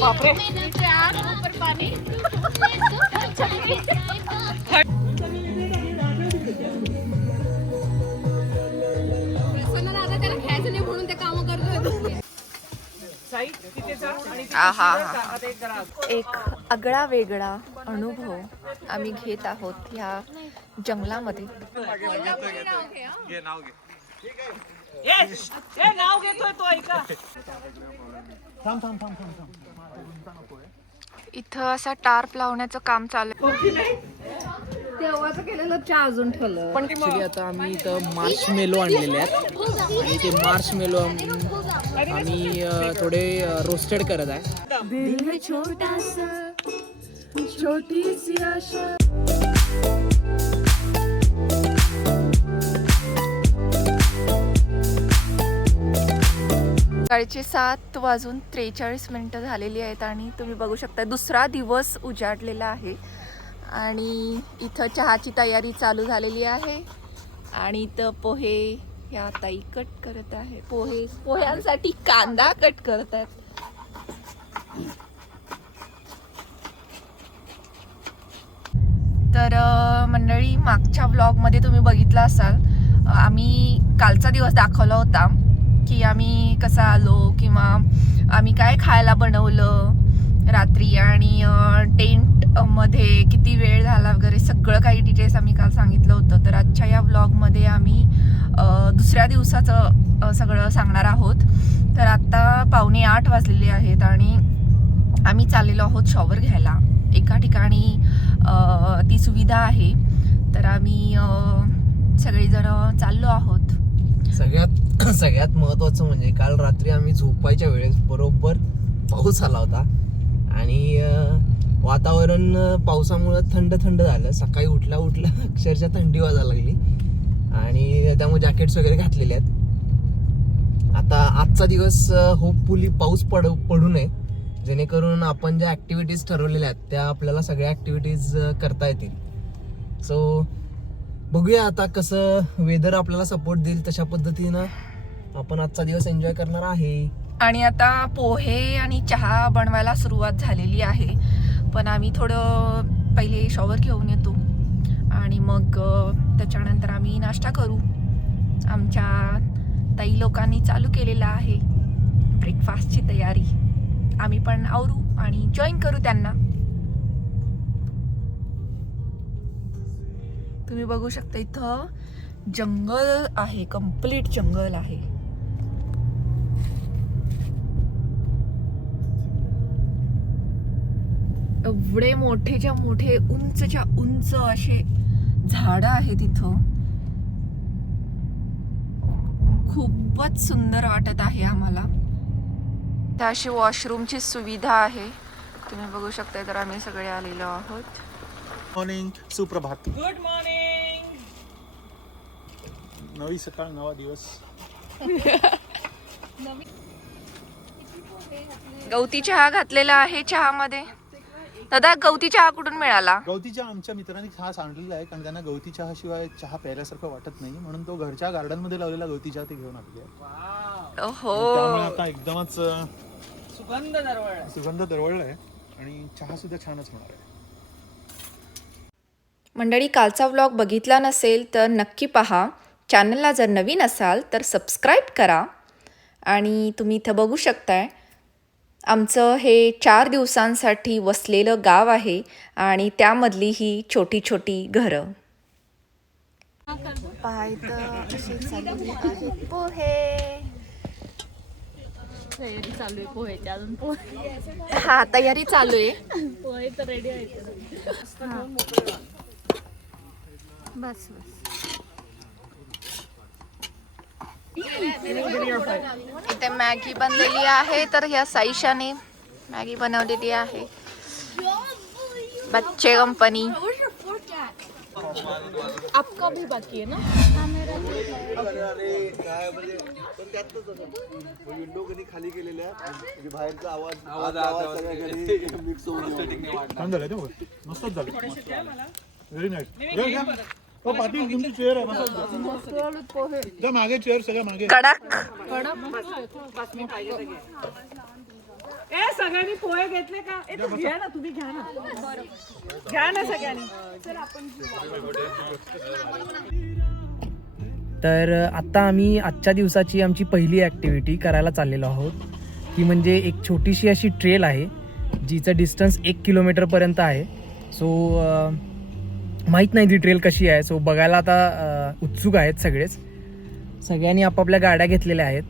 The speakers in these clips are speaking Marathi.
बापरे. एक आगळा वेगळा अनुभव आम्ही घेत आहोत ह्या जंगलामध्ये. नाव घेतोय तो ऐका. इथं असा टार्प लावण्याचं काम चालू आहे. तेव्हाच केलेलं चहा अजून ठेवलं. पण ऍक्च्युली आता आम्ही इथं मार्शमेलो आणलेले आहेत आणि ते मार्शमेलो आम्ही थोडे रोस्टेड करत आहे. दिल है छोटा सा, छोटी सी आशा. सकाळचे 7:43 झालेली आहेत आणि तुम्ही बघू शकता दुसरा दिवस उजाडलेला आहे आणि इथं चहाची तयारी चालू झालेली आहे आणि इथं पोहे ह्या ताई कट करत आहे. पोह्यांसाठी कांदा कट करत आहेत. तर मंडळी, मागच्या व्लॉगमध्ये तुम्ही बघितला असाल, आम्ही कालचा दिवस दाखवला होता की आम्ही कसा आलो किंवा आम्ही काय खायला बनवलं रात्री आणि टेंटमध्ये किती वेळ झाला वगैरे सगळं काही डिटेल्स आम्ही काल सांगितलं होतं. तर आजच्या या व्लॉगमध्ये आम्ही दुसऱ्या दिवसाचं सगळं सांगणार आहोत. तर आत्ता 7:45 वाजलेले आहेत आणि आम्ही चाललेलो आहोत शॉवर घ्यायला. एका ठिकाणी ती सुविधा आहे, तर आम्ही सगळेजण चाललो आहोत. सगळ्यात महत्त्वाचं म्हणजे काल रात्री आम्ही झोपायच्या वेळेस बरोबर पाऊस आला होता आणि वातावरण पावसामुळं थंड झालं. सकाळी उठल्या अक्षरशः थंडी वाजायला लागली आणि त्यामुळे जॅकेट्स वगैरे घातलेले आहेत. आता आजचा दिवस होपफुली पाऊस पडू नये, जेणेकरून आपण ज्या ॲक्टिव्हिटीज ठरवलेल्या आहेत त्या आपल्याला सगळ्या ॲक्टिव्हिटीज करता येतील. सो बघूया आता कसं वेदर आपल्याला सपोर्ट देईल, तशा पद्धतीनं आपण आजचा दिवस एन्जॉय करणार आहे. आणि आता पोहे आणि चहा बनवायला सुरुवात झालेली आहे, पण आम्ही थोडं पहिले शॉवर घेऊन येतो आणि मग त्याच्यानंतर आम्ही नाश्ता करू. आमच्या ताई लोकांनी चालू केलेला आहे ब्रेकफास्टची तयारी. आम्ही पण आवरू आणि जॉईन करू त्यांना. तुम्ही बघू शकता इथं जंगल आहे, कंप्लीट जंगल आहे. एवढे मोठेच्या मोठे उंचच्या उंच असे झाडं आहेत इथं. खूपच सुंदर वाटत आहे आम्हाला. त्या अशी वॉशरूमची सुविधा आहे, तुम्ही बघू शकता. तर आम्ही सगळे आलेलो आहोत. मॉर्निंग, सुप्रभात. Good morning. नवी सकाळ, नवा दिवस. गवती चहा घातलेला आहे चहामध्ये. दादा, गवती चहा कुठून मिळाला? गवती चहा आमच्या मित्रांनी खास आणलेला आहे, कारण त्यांना गवती चहा शिवाय चहा प्यायल्यासारखं वाटत नाही, म्हणून तो घरच्या गार्डन मध्ये लावलेला गवती चहा ते घेऊन आले. त्यामुळे आता एकदमच सुगंध दरवळलाय आणि चहा सुद्धा छानच होणार आहे. मंडळी, कालचा व्लॉग बघितला नसेल तर नक्की पहा. चॅनलला जर नवीन असाल तर सबस्क्राईब करा. आणि तुम्ही इथं बघू शकताय आमचं हे 4 दिवसांसाठी वसलेलं गाव आहे आणि त्यामधली ही छोटी छोटी घरं. पोहे तयारी चालू आहे पोहेची. अजून पोहे, हा, तयारी चालू आहे. पोहे तर रेडी आहेत. बस इथे मॅगी बनलेली आहे. तर ह्या साईशाने मॅगी बनवलेली आहे. बच्चे कंपनी. आपका भी बाकी है ना? हाँ, मेरा विंडो कधी खाली केलेल्या म्हणजे बाहेरचा आवाज सगळ्या मिक्स होऊन झालं मस्तच झालं. Very nice. पाटील तुमची चेअर आहे, मस्त. मागे चेअर सगळ्या मागे. कडक. ए सगळ्यांनी पोहे घेतले का? ए तू घ्या ना, तुम्ही घ्या ना, घ्या ना सगळ्यांनी. तर आत्ता आम्ही आजच्या दिवसाची आमची पहिली ॲक्टिव्हिटी करायला चाललेलो आहोत. ती म्हणजे एक छोटीशी अशी ट्रेल आहे जिचं डिस्टन्स 1 किलोमीटरपर्यंत आहे. सो माहीत नाही ती ट्रेल कशी आहे. सो बघायला आता उत्सुक आहेत सगळेच. सगळ्यांनी आपापल्या गाड्या घेतलेल्या आहेत.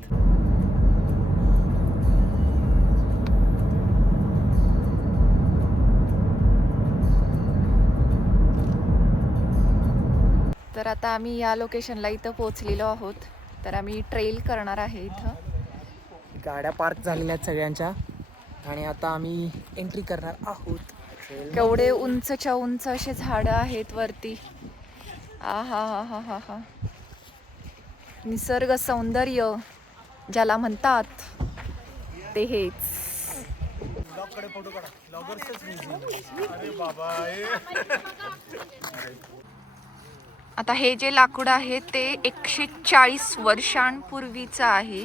तर आता आम्ही या लोकेशनला इथं पोहोचलेलो आहोत. तर आम्ही ट्रेल करणार आहे इथं. गाड्या पार्क झालेल्या आहेत सगळ्यांच्या आणि आता आम्ही एंट्री करणार आहोत. केवढे उंचच्या उंच असे झाडं आहेत वरती. आ हा हा हा हा हा. निसर्ग सौंदर्य ज्याला म्हणतात ते हेच. आता हे जे लाकूड आहे ते 140 वर्षांपूर्वीचं आहे.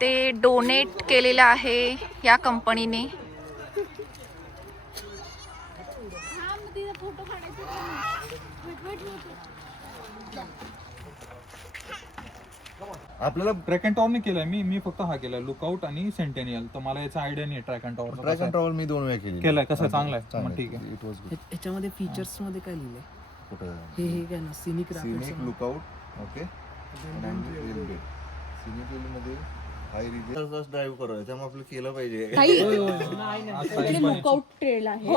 ते डोनेट केलेलं आहे या कंपनीने. आपल्याला ट्रॅक अँड टॉवर नाही केलाय मी फक्त हा केलाय लुकआउट आणि सेंटेनियल. तर मला याचा आयडिया नाही track and tower. Track and travel मी 2 वेळा केलाय. कसं चांगला आहे मग ठीक आहे. इट वाज गुड. याच्यामध्ये फीचर्स मध्ये काय लिहिलंय? कुठं हे काय ना scenic scenic lookout. Okay. Scenic मध्ये हाय रिजल्ट ड्राईव्ह करायचं त्यामुळे आपलं केलं पाहिजे. लुकआउट ट्रेल आहे.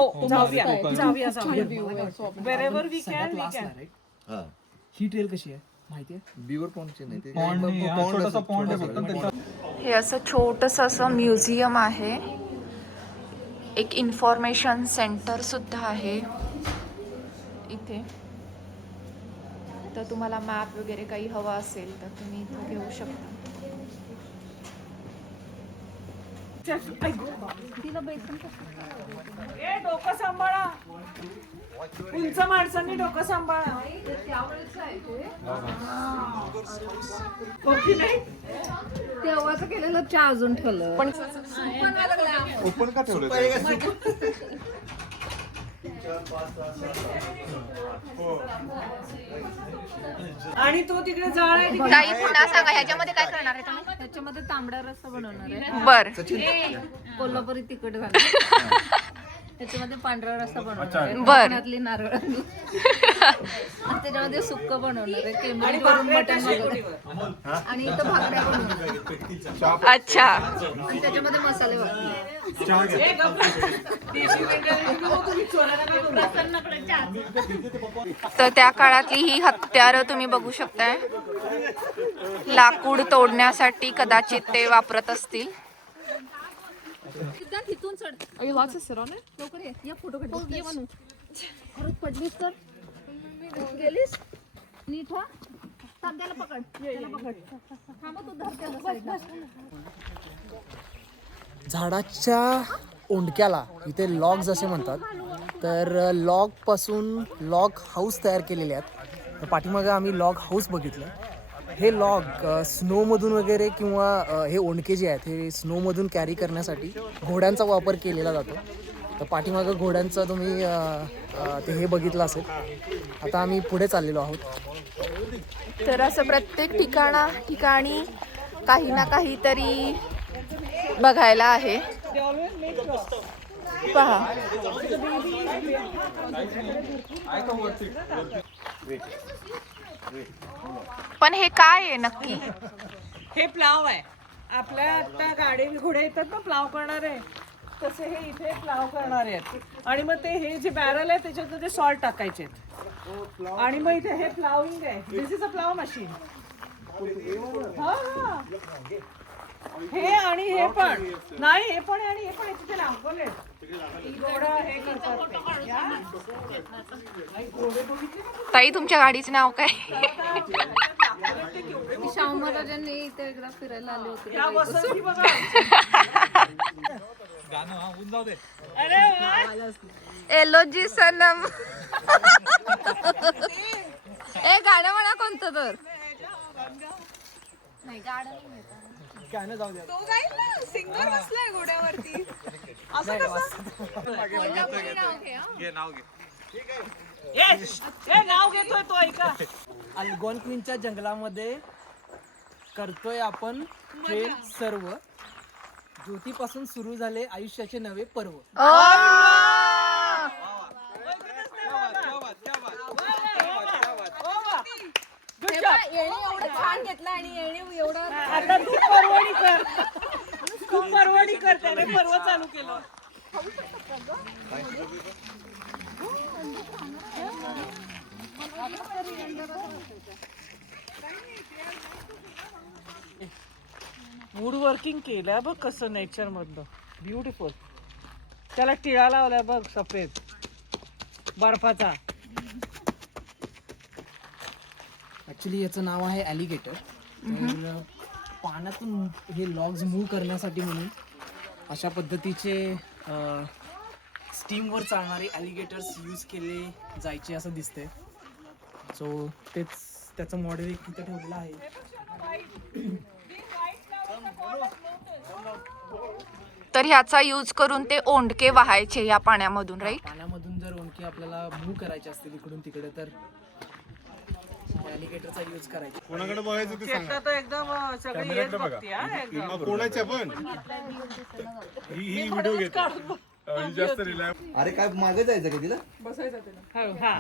जाऊया wherever we can. हा ही ट्रेल कशी आहे माहिती आहे? बीवर पॉइंटचे नाही ते छोटासा पॉइंट आहे फक्त. हे असं छोटंसं असं म्युझियम आहे. एक इन्फॉर्मेशन सेंटर सुद्धा आहे इथे. तर तुम्हाला मॅप वगैरे काही हवा असेल तर तुम्ही इथं घेऊ शकता. ए डोकं सांभाळा, उंच माणसांनी डोकं सांभाळा. ओके नाही तेव्हाच केलेलं चहा अजून ठेवलं. पण ओपन का ठेवलं? आणि तो तिकडे जाळ आहे तिकडे. ताई पुन्हा सांगा ह्याच्यामध्ये काय करणार आहे तुम्ही? त्याच्यामध्ये तांबडा रस्सा बनवणार आहे. बर. कोल्हापुरी तिखट घालून त्याच्यामध्ये पांढरा रस्सा बनवणार आहे. बर. कोकणातली नारळ आणि त्याच्यामध्ये सुक्क बनवणार आहे. केंबरी करून मटण आणि इथं भाकऱ्या बनवणार. अच्छा. आणि त्याच्यामध्ये मसाले तर त्या काळातली ही हत्यारं तुम्ही बघू शकताय. लाकूड तोडण्यासाठी कदाचित ते वापरत असतील. तिथून चढ. लवकर ये. या फोटो काढ. ये म्हणून खरंच पडलीस तर गेलीस नीट हा. तांब्याला पकड. त्याला पकड. थांब तू धर साईडला. झाडाच्या ओंडक्याला इथे लॉग्स असे म्हणतात. तर लॉग पासून लॉग हाऊस तयार केलेले आहेत. तर पाठीमागे आम्ही लॉग हाऊस बघितलं. हे लॉग स्नोमधून वगैरे किंवा हे ओंडके जे आहेत हे स्नोमधून कॅरी करण्यासाठी घोड्यांचा वापर केलेला जातो. तर पाठीमागं घोड्यांचा तुम्ही ते हे बघितलं असेल. आता आम्ही पुढे चाललेलो आहोत. तर असं प्रत्येक ठिकाणी काही ना काहीतरी बघायला आहे. पहा. पण हे काय आहे नक्की? हे प्लाव आहे. आपल्या आता गाडी घोडे येतात ना प्लाव करणारे, तसे हे इथे प्लाव करणारे आहेत. आणि मग ते हे जे बॅरल आहे त्याच्यात ते सॉल्ट टाकायचे आणि मग इथे हे प्लाविंग आहे. दिस इज अ प्लाव मशीन. हा हा. हे आणि हे पण नाही, हे पण आणि हे पण तिथे लावले हे करतात. ताई तुमच्या गाडीचं नाव काय? शाहू महाराजांनी इथे एकदा फिरायला आले होते. या बसत बघा. अरे वा. एलोजी सनम. ए गाणं म्हणा कोणतं तर. नाही गाडा काय ना जाऊ द्या. तो काय सिंगर बसलाय घोड्यावरती असं कसं नाव घेतोय तो ऐका. अल्गोन्क्विनच्या जंगलामध्ये करतोय आपण ट्रेल सर्व. ज्योतीपासून सुरू झाले आयुष्याचे नवे पर्व. छान घेतला आणि येणे एवढं आता तू परवडी कर. तू परवडी कर. त्याने पर्व चालू केलं. मूड वर्किंग केलं बघ कसं नेचर मधलं ब्युटिफुल. त्याला टिळा लावलाय बघ सफेद बर्फाचा. ऍक्च्युली याचं नाव आहे ॲलिगेटर. तर पाण्यातून हे लॉग्स मूव्ह करण्यासाठी म्हणून अशा पद्धतीचे स्टीमवर चालणारे ॲलिगेटर्स यूज केले जायचे असं दिसतंय. सो तेच त्याचं मॉडेल एक तिथं ठेवलेलं आहे. तर ह्याचा यूज करून ते ओंडके वाहायचे या पाण्यामधून, राईट? पाण्यामधून जर ओंडके आपल्याला मूव्ह करायचे असतील इकडून तिकडे तर ॲलिगेटरचा यूज करायचा. कोणाकडे बघायचं ते चेष्टा तर एकदम सगळी हेच बघते हा एकदम. कोणाच्या पण ही व्हिडिओ घेते जास्त रिलायबल. अरे काय मागे जायचं का तिला? हा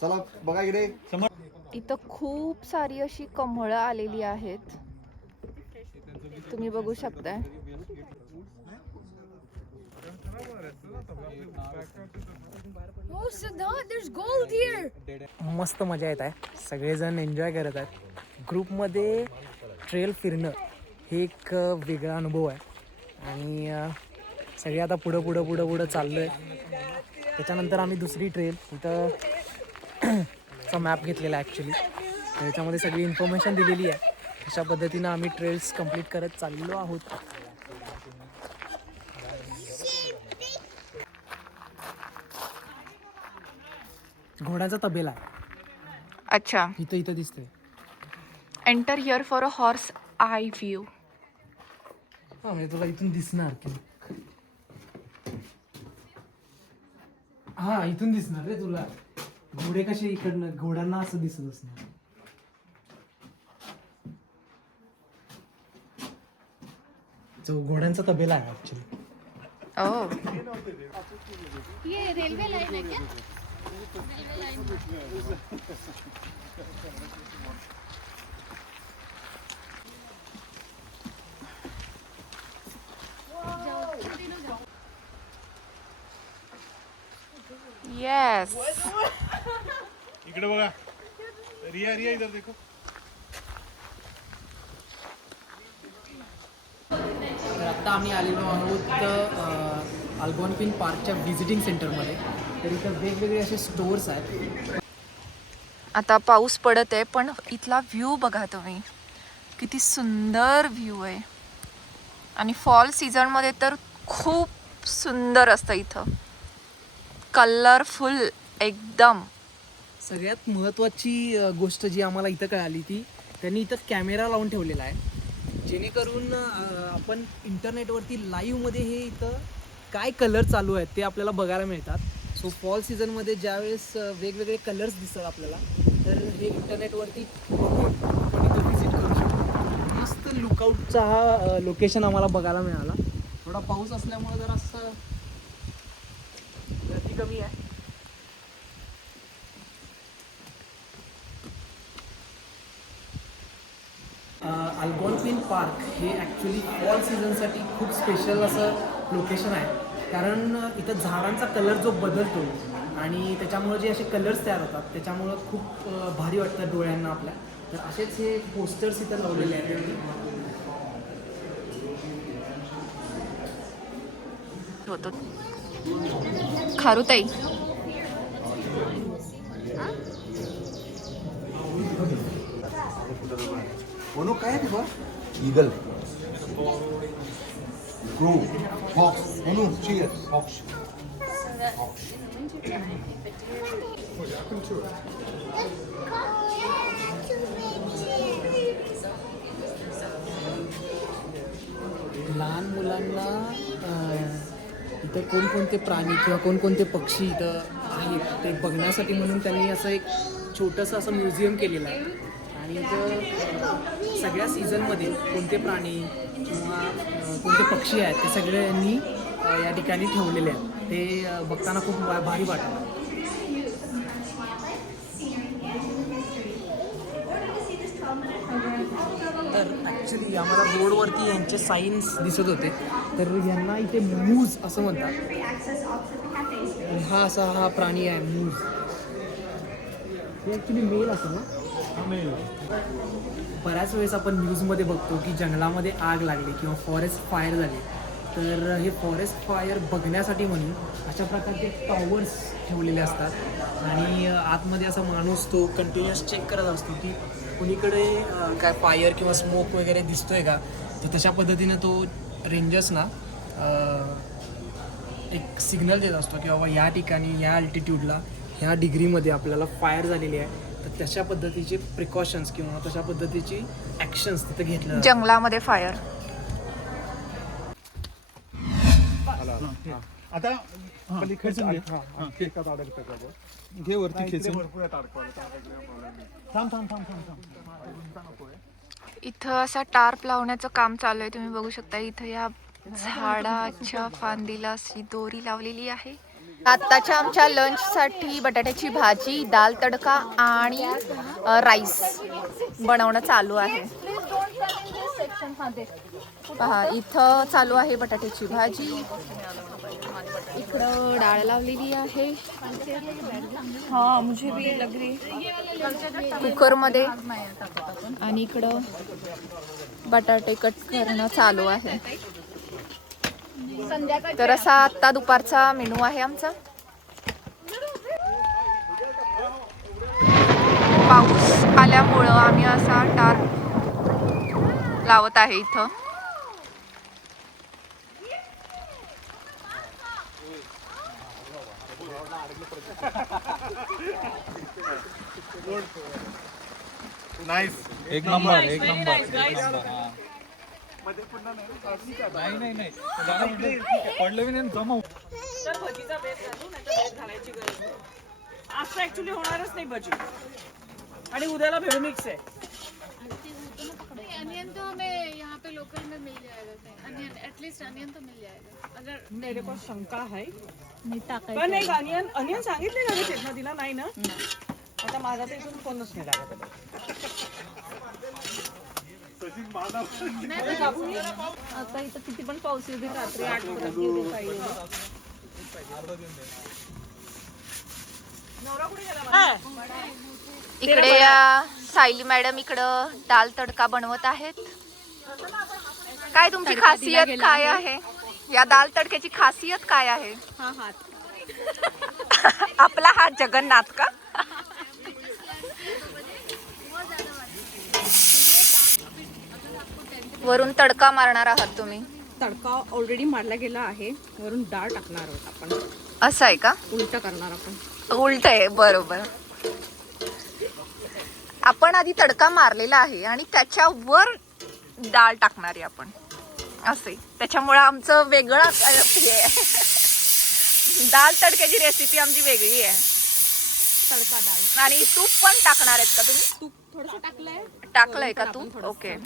चला बघा इकडे. इथं खूप सारी अशी कमळं आलेली आहेत, तुम्ही बघू शकताय. मस्त मजा येत आहे. सगळेजण एन्जॉय करत आहेत. ग्रुपमध्ये ट्रेल फिरणं हे एक वेगळा अनुभव आहे. आणि सगळे आता पुढं चाललो आहे. त्याच्यानंतर आम्ही दुसरी ट्रेल इथं चा मॅप घेतलेला आहे ॲक्च्युली. त्याच्यामध्ये सगळी इन्फॉर्मेशन दिलेली आहे. अशा पद्धतीनं आम्ही ट्रेल्स कंप्लीट करत चाललो आहोत. घोड्याचा तबेला आहे. अच्छा. इथं दिसतंय. Enter here for a horse I view. हा म्हणजे तुला इथून दिसणार की हा इथून दिसणार रे तुला. घोडे कसे इकडनं घोड्यांना असं दिसत असणार. जो घोड्यांचा तबेला आहे ऍक्च्युली. ओह, ये रेल्वे लाइन है क्या? येस. इकडे बघा. रिया इधर देखो. तर आत्ता आम्ही आलेलो आहोत अल्गोन्क्विन पार्कच्या व्हिजिटिंग सेंटरमध्ये. तर इथं वेगवेगळे असे स्टोअर्स आहेत. आता पाऊस पडत आहे पण इथला व्ह्यू बघा तुम्ही, किती सुंदर व्ह्यू आहे. आणि फॉल सीझनमध्ये तर खूप सुंदर असतं इथं, कलरफुल एकदम. सगळ्यात महत्त्वाची गोष्ट जी आम्हाला इथं कळाली ती त्यांनी इथं कॅमेरा लावून ठेवलेला आहे, जेणेकरून आपण इंटरनेटवरती लाईव्हमध्ये हे इथं काय कलर चालू आहेत ते आपल्याला बघायला मिळतात. सो फॉल सीझनमध्ये ज्यावेळेस वेगवेगळे कलर्स दिसतात आपल्याला, तर हे इंटरनेटवरती बघून आपण इथं व्हिजिट करू शकतो. मस्त लुकआउटचा हा लोकेशन आम्हाला बघायला मिळाला. थोडा पाऊस असल्यामुळे जरा असं गर्दी कमी आहे. अल्गोन्क्विन पार्क हे ॲक्च्युली फॉल सीझनसाठी खूप स्पेशल असं लोकेशन आहे, कारण इथं झाडांचा कलर जो बदलतो आणि त्याच्यामुळे जे असे कलर्स तयार होतात त्याच्यामुळं खूप भारी वाटतं डोळ्यांना आपल्या. तर असेच हे पोस्टर्स इथं लावलेले आहेत. होतो खारुताई. कोण काय आहे तुझं? Eagle, crow, fox. म्हणून चिअर फॉक्स. लहान मुलांना इथं कोणकोणते प्राणी किंवा कोणकोणते पक्षी इथं आहेत ते बघण्यासाठी म्हणून त्यांनी असं एक छोटंसं असं म्युझियम केलेलं आहे. आणि इथं सगळ्या सीझनमध्ये कोणते प्राणी किंवा कोणते पक्षी आहेत ते सगळ्यांनी या ठिकाणी ठेवलेले आहेत. ते बघताना खूप भारी वाटतं. तर ॲक्च्युली आम्हाला रोडवरती यांचे साईन्स दिसत होते, तर यांना इथे मूज असं म्हणतात. हा प्राणी आहे मूज. हे ॲक्च्युली मेल असं ना. बऱ्याच वेळेस आपण न्यूजमध्ये बघतो की जंगलामध्ये आग लागली किंवा फॉरेस्ट फायर झाली, तर हे फॉरेस्ट फायर बघण्यासाठी म्हणून अशा प्रकारचे टॉवर्स ठेवलेले असतात आणि आतमध्ये असा माणूस तो कंटिन्युअस चेक करत असतो की कुणीकडे काय फायर किंवा स्मोक वगैरे दिसतोय का. तर तशा पद्धतीने तो रेंजर्सना एक सिग्नल देत असतो की बाबा या ठिकाणी या अल्टिट्यूडला ह्या डिग्रीमध्ये आपल्याला फायर झालेली आहे. तर तशा पद्धतीचे प्रिकॉशन्स किंवा तशा पद्धतीची ॲक्शन्स तिथे घेतल्या जंगलामध्ये फायर. आता खेचून घे. घे वरती खेचून. थांब. इथं असा टार्प लावण्याचं काम चालू आहे. तुम्ही बघू शकता इथं या झाडाच्या फांदीला अशी दोरी लावलेली आहे. आत्ताच्या आमच्या लंचसाठी बटाट्याची भाजी, दाल तडका आणि राईस बनवणं चालू आहे. पहा इथं चालू आहे बटाट्याची भाजी. इकडं डाळ लावलेली आहे. हा मुझे भी लग रही कुकरमध्ये. आणि इकडं बटाटे कट करणं चालू आहे. तर असा आत्ता दुपारचा मेनू आहे आमचा. पाऊस आल्यामुळं आम्ही असा टार्प लावत आहे इथं. एक नंबर. पडलं बी नाही जमा. तर भजीचा बेत घालू, नाही तर बेत घालायची गरज नाही. आज तर ऍक्च्युली होणारच नाही भजी. आणि उद्याला भेळ मिक्स आहे. अनियन तो हमें यहाँ पे लोकल में मिल जाएगा. अनियन एटलीस्ट अनियन तो मिल जाएगा. अगर मेरे को शंका है. नहीं टाकायचं. पण एक अनियन सांगितले का चेतना दिला नाही ना. आता माझा तर इथून फोनच नाही लागत. आता इथं किती पण पाऊस येऊ दे, रात्री 8 पर्यंत येऊ दे, काही येऊ दे. इकडे या सायली मॅडम इकडं दाल तडका बनवत आहेत. काय तुमची खासियत काय आहे? या दाल तडक्याची खासियत काय आहे? हा हात. आपला हात जगन्नाथ का? वरून तडका मारणार आहात तुम्ही? तडका ऑलरेडी मारला गेला आहे. वरून डाळ टाकणार आहोत आपण. असं आहे का? उलट करणार आपण. उलट आहे, बरोबर. आपण आधी तडका मारलेला आहे आणि त्याच्यावर डाळ टाकणार आहे आपण असे. त्याच्यामुळे आमचं वेगळं दाल तडक्याची रेसिपी आमची वेगळी आहे. तडका डाळ आणि तूप पण टाकणार आहेत का तुम्ही? तूप थोडंसं टाकलंय. टाकलंय का तूप? ओके.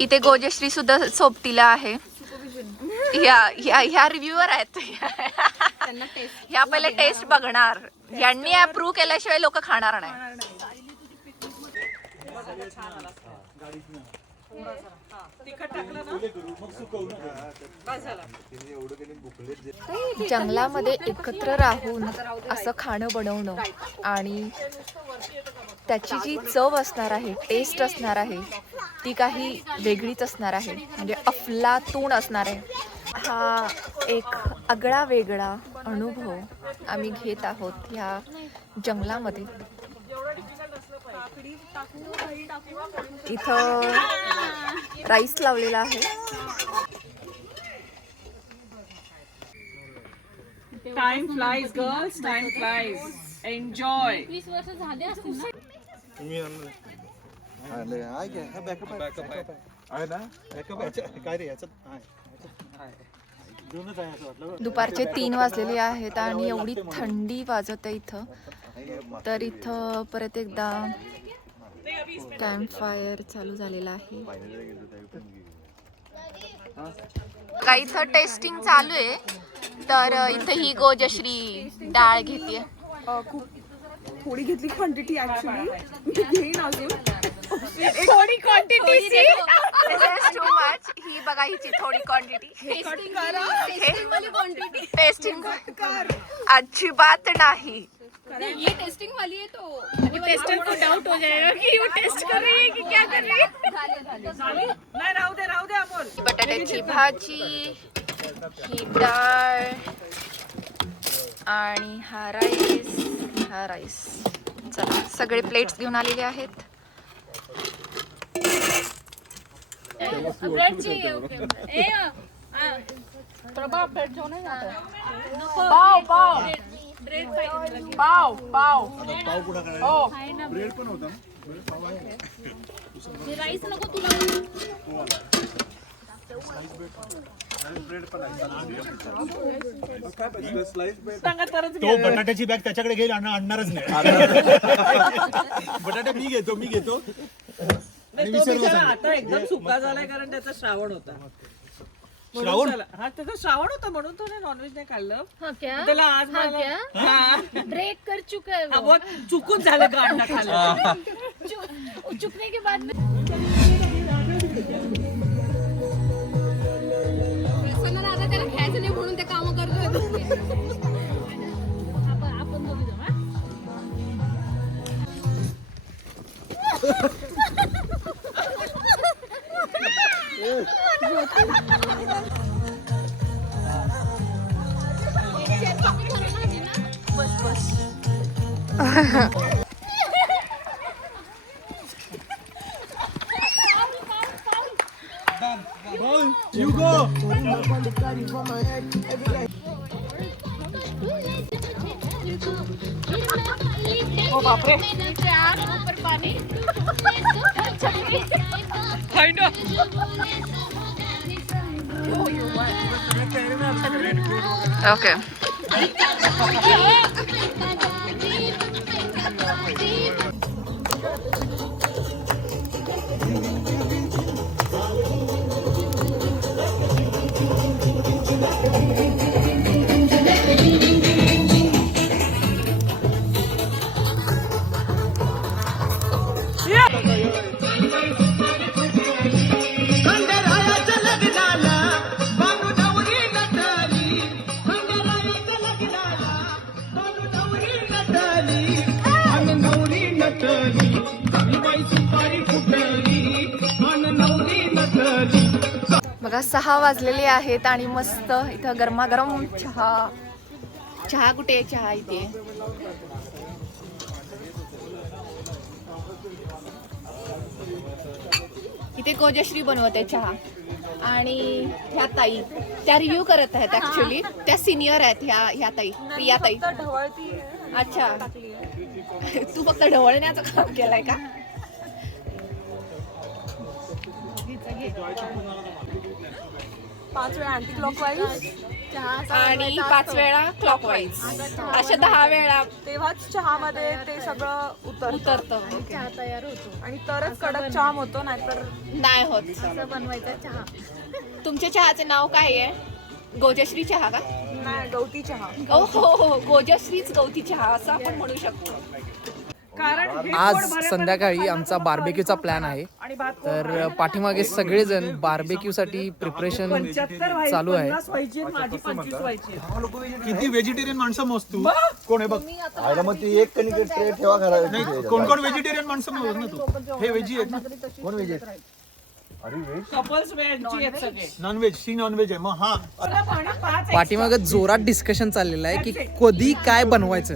इथे गोजश्री सुद्धा सोबतीला आहे. ह्या रिव्ह्यूअर आहेत. ह्या पहिले टेस्ट बघणार. यांनी अप्रूव्ह केल्याशिवाय लोक खाणार नाही. जंगलामध्ये एकत्र राहून असं खाणं बनवणं आणि त्याची जी चव असणार आहे, टेस्ट असणार आहे, ती काही वेगळीच असणार आहे. म्हणजे अफलातून असणार आहे. हा एक आगळा वेगळा अनुभव आम्ही घेत आहोत ह्या जंगलामध्ये. इथं राईस लावलेला आहे. Time flies girls, time flies. Enjoy. 20 वर्ष झाले असतील ना. आहे ना बॅकअप काय रे याच्यात दोनच आहे असं वाटलं. दुपारचे 3 वाजलेले आहेत आणि एवढी थंडी वाजत आहे इथं. तर इथं परत एकदा कॅम्प फायर चालू झालेला आहे. काही इथं टेस्टिंग चालू आहे. तर इथं ही गोजश्री डाळ घेते. थोडी घेतली क्वांटिटी ऍक्च्युली मी घेईन अजून थोडी क्वांटिटी टू मच. ही बघा हिची थोडी क्वांटिटी. टेस्टिंग अजिबात नाही. ये टेस्टिंग वाली है तो टेस्टर को डाउट हो जाएगा कि वो टेस्ट कर रही है कि क्या कर रही है. नाही राहू दे अमोल. बटाट्याची भाजी, ही डाळ आणि हा राईस. चला सगळे प्लेट्स घेऊन आलेले आहेत. ब्रेड चाहिए. ओके प्रभा ब्रेड जो नाही जात. पाव पाव हो ब्रेड पण होता राईस नको तुला. तो बटाट्याची बॅग त्याच्याकडे घेईल आणि आणणारच नाही. बटाटे मी घेतो आणि विसरलो सांग. आता एकदम सुका झालाय कारण त्याचा श्रावण होता. श्रावण हा त्याचा श्रावण होता म्हणून तो नॉनव्हेज नाही खाल्लं. हाँ क्या त्याला आज हाँ मला- क्या हा. ब्रेक कर चुका है हा, वो. वो चुकून झालं का अंडा खाल्लं. चुकने के बाद प्रसन्न दादा त्याला खायचं नाही म्हणून ते काम करतोय. आपण दोघी जाऊ. You go. ओ बापरे. ऊपर पानी. I know. ओके. बघा 6 वाजलेले आहेत आणि मस्त इथं गरमागरम चहा कुठे आहे? चहा इथे. इथे गोजश्री बनवते चहा आणि ह्या ताई त्या रिव्ह्यू करत आहेत. ऍक्च्युली त्या सिनियर आहेत ह्या ताई, प्रिया ताई. अच्छा तू फक्त ढवळण्याचं काम केलंय का? पाच वेळा अँटी क्लॉकवाईज आणि 5 वेळा क्लॉकवाईज अशा 10 वेळा तेव्हाच चहामध्ये ते सगळं उतरतं. चहा तयार होतो. आणि तरच कडक चहा होतो नाहीतर नाही होत. असं बनवायचा चहा. तुमच्या चहाचे नाव काय आहे? गोजश्री चहा का? नाही गवती चहा. हो गोजश्रीच गवती चहा असं आपण म्हणू शकतो. कारण हे पोट आज भरेपर्यंत संध्याकाळी खायला आमचा नको बार्बेक्यूचा भाजी प्लॅन आहे. आणि भात कोण तर खाणार? पाठीमागे सगळेजण बार्बेक्यू साठी प्रिपरेशन 75 व्हायची, चालू आहे. 50 व्हायची आहेत, माझी 25 व्हायची आहेत. किती व्हेजिटेरियन माणसं मोजतो कोण आहे बघ. आयला मग ती एक कणी ट्रे ठेवा नाही घरात. कोण कोण व्हेजिटेरियन माणसं मोज ना तू. हे व्हेजी आहेत ना. कोण व्हेज? अरे व्हेज कपल्स वेळची आहेत सगळे. नॉनव्हेज सी नॉनव्हेज आहे मग. हा मला पाणी 5 पाठीमागे जोरात डिस्कशन चाललेलं आहे की कधी काय बनवायचं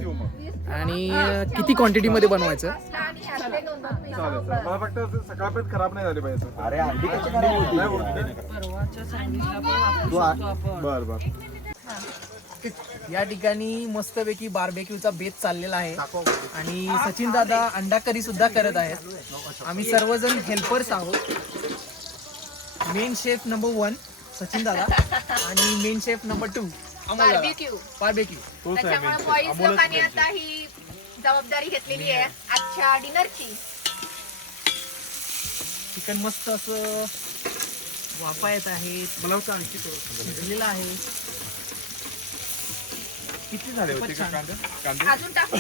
आणि किती क्वांटिटी मध्ये बनवायचं. मला फक्त सकाळपर्यंत खराब नाही झाले पाहिजे. अरे अंडी कशी खराब होती? परवाच्या सँडविचला पण वापरू शकतो आपण. बर बर. या ठिकाणी मस्तपैकी बार्बेक्यूचा बेत चाललेला आहे आणि सचिन दादा अंडा करी सुद्धा करत आहेत. आम्ही सर्वजण हेल्पर्स आहोत. मेन शेफ नंबर 1 सचिन दादा आणि main chef number 2 barbecue. Barbecue. त्याच्यामुळे बॉईज लोकांनी आता ही जबाबदारी घेतलेली आहे आजच्या डिनरची. चिकन मस्त असं वाफा येत आहे. मला वाटतं आणखी शिजलेलं आहे. किती झाले होते का कांदे कांदे अजून टाकू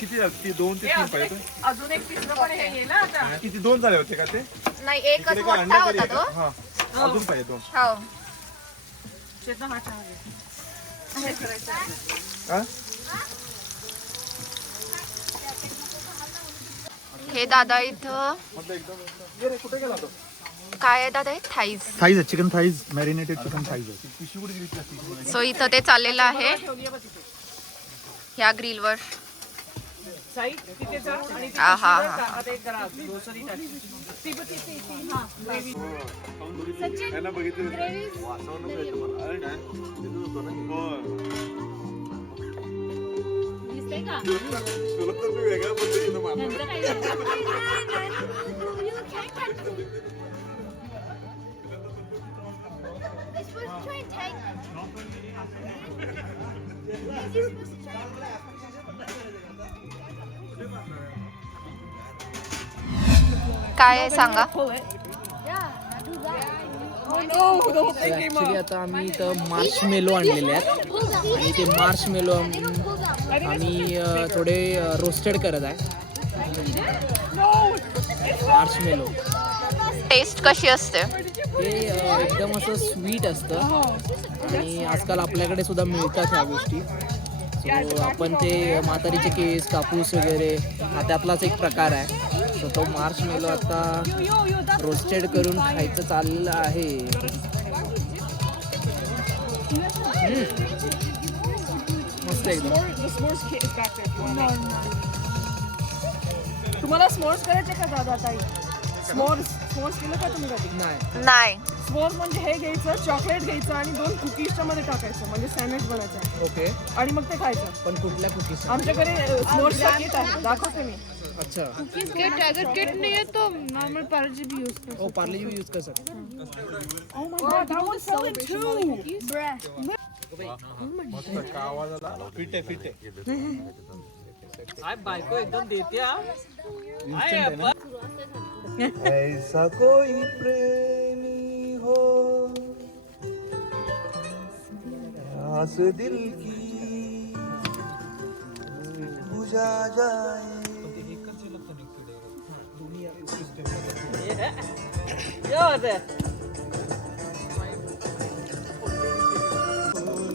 किती झाले? 2 ते 3 पाहिजे. अजून एक तिसरं पण हे गेलं आता. किती 2 झाले होते का ते? नाही, एकच इकडे काय मोठा अंडा करी होता आहे तो. का? हा अजून पाहिजे 2. हो. चेतन हा चहा घे. हे करायचं आहे. हा हे दादा इथं म्हटलं एकदम ये रे, कुठे गेला तो? काय आहे दादा? थाईज. थाईज आहे, chicken thighs, marinated chicken thighs आहे. पिशवी कुठे गेली प्लास्टिकची? सो इथं ते चाललेलं आहे ह्या ग्रिलवर. साई तिथे जा आणि तिथे आहा. शिरा टाका, एक जरा ग्रोसरी टाक. ती पण ती हा ग्रेव्ही. त्यांना बघितलं वासवणं पाहिजे मला. अरे काय तिथं होतो ना. दिसतंय का? तुला तर मी वेगळ्या पद्धतीनं मारलं. नंतर काय झालं? काय आहे सांगा. ऍक्च्युली आता आम्ही इथं मार्शमेलो आणलेले आहेत आणि ते मार्शमेलो आम्ही थोडे रोस्टेड करत आहे. मार्शमेलो टेस्ट कशी असते? हे एकदम असं स्वीट असतं आणि आजकाल आपल्याकडे सुद्धा मिळतात ह्या गोष्टी. सो आपण ते म्हातारीचे केस, कापूस वगैरे हा त्यातलाच एक प्रकार आहे. सो तो मार्शमेलो आता रोस्टेड करून खायचं चाललेलं आहे. मस्त एकदम. तुम्हाला स्मोर्स करायचे का दादा ताई? स्मोर्स केलं का तुम्ही कधी? नाही. स्मोर्स म्हणजे हे घ्यायचं, चॉकलेट घ्यायचं आणि 2 कुकीजच्या मध्ये टाकायचं, म्हणजे सँडविच बनायचं ओके. आणि मग ते खायचं. पण कुठल्या कुकीज? आमच्याकडे स्मोर्सचा किट आहे, दाखवते मी. अच्छा. किट अगर किट नहीं है तो नॉर्मल पार्ले भी यूज कर. ओ पार्ले जी यूज कर सकते. Oh my god, that one's so too. मस्त का आवाज आला? फिट आहे. काय बायको एकदम देते हा. ऐसा कोई प्रेमी हो आस दिल की बुझा जाए.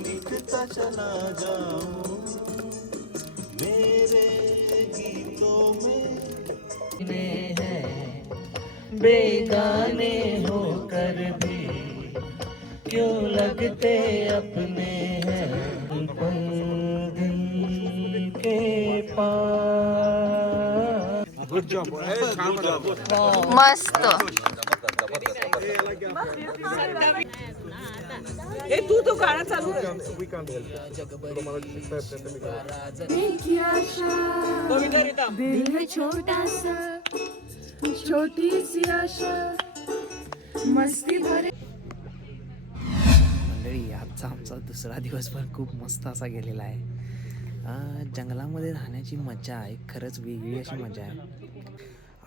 लिखता चला जाऊं मेरे गीतों में है बेगाने होकर भी क्यों लगते अपने हैं दिल के पास. Good job. छान बनवलं. मस्त. हे तू गाणं चालू कर. We can't help. तुम्हाला शिकता येत नाही तर दिल है छोटा सा, छोटी सी आशा, मस्ती भरे. मंडळी, आजचा आमचा दुसरा दिवस पण खूप मस्त असा गेलेला आहे. जंगलामध्ये राहण्याची मजा आहे, खरंच वेगळी अशी मजा आहे.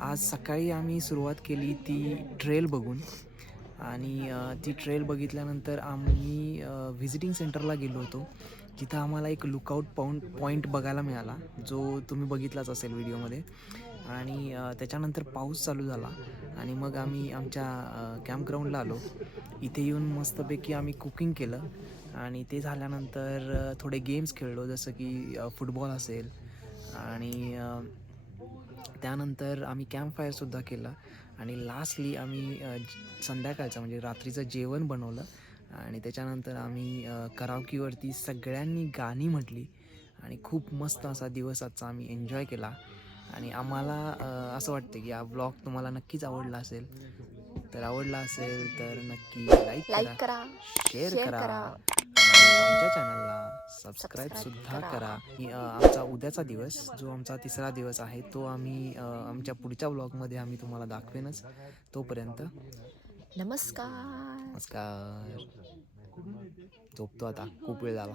आज सकाळी आम्ही सुरुवात केली ती ट्रेल बघून आणि ती ट्रेल बघितल्यानंतर आम्ही व्हिजिटिंग सेंटरला गेलो होतो. तिथं आम्हाला एक लुकआउट पॉईंट बघायला मिळाला, जो तुम्ही बघितलाच असेल व्हिडिओमध्ये. आणि त्याच्यानंतर पाऊस चालू झाला आणि मग आम्ही आमच्या कॅम्पग्राऊंडला आलो. इथे येऊन मस्तपैकी आम्ही कुकिंग केलं आणि ते झाल्यानंतर थोडे गेम्स खेळलो, जसं की फुटबॉल असेल. आणि त्यानंतर आम्ही कॅम्प फायरसुद्धा केलं आणि लास्टली आम्ही संध्याकाळचं म्हणजे रात्रीचं जेवण बनवलं आणि त्याच्यानंतर आम्ही कराओकेवरती सगळ्यांनी गाणी म्हटली आणि खूप मस्त असा दिवस आजचा आम्ही एन्जॉय केला. आणि आम्हाला असं वाटतं की हा ब्लॉग तुम्हाला नक्कीच आवडला असेल. तर आवडला असेल तर नक्की लाईक करा, शेअर करा. आमच्या चॅनलला सबस्क्राईब सुद्धा करा. आमचा उद्याचा दिवस जो आमचा तिसरा दिवस आहे तो आम्ही आमच्या पुढच्या व्लॉगमध्ये आम्ही तुम्हाला दाखवेनच. तोपर्यंत नमस्कार. नमस्कार. झोपतो आता, खूप वेळ झाला.